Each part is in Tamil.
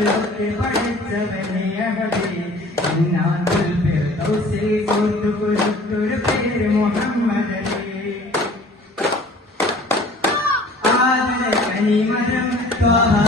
മുതലൊക്കെ പഠിച്ചവനെയഹടി ഇന്നാത്തിൽ ഫിർദൗസിൽ കൂട്ടുകുരുത്തൊരു പേര് മുഹമ്മദ് അലി ആദര കനിമരം? ത്വഹ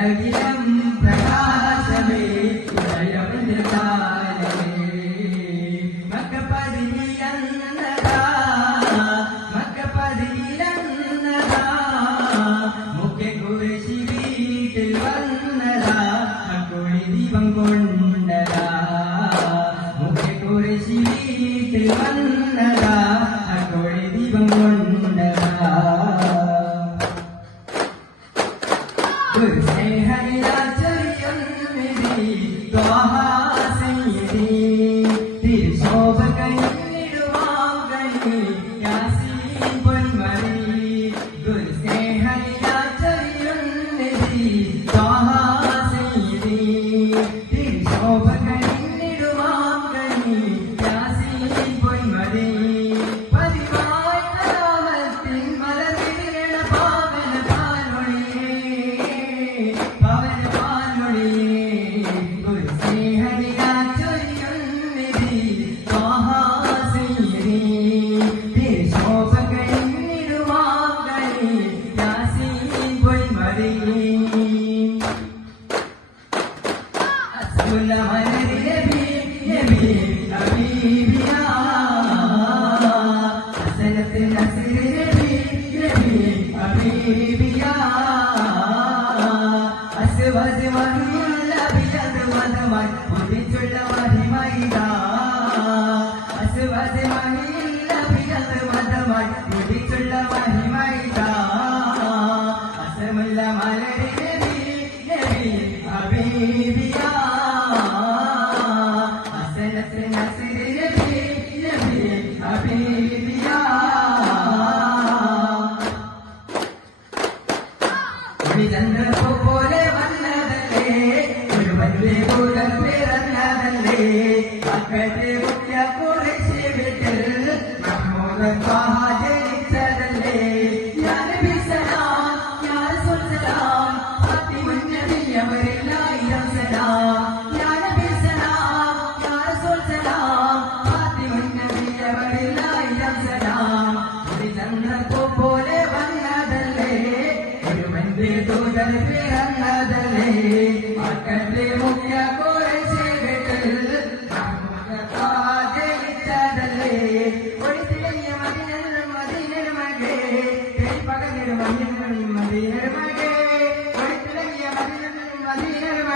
ஜகிலம் பிரகாசமே தீபம் கொண்டதா? முக்கிய குறை சிவி திருவன் النبي أسكن على النبي نبي حبيبي حسنة نسر نبي نبي حبيبي أسود وني الأبيض ودمن وبيت الله പോലെ വന്നതല്ലേ അക്കന്റെ മുഖ്യ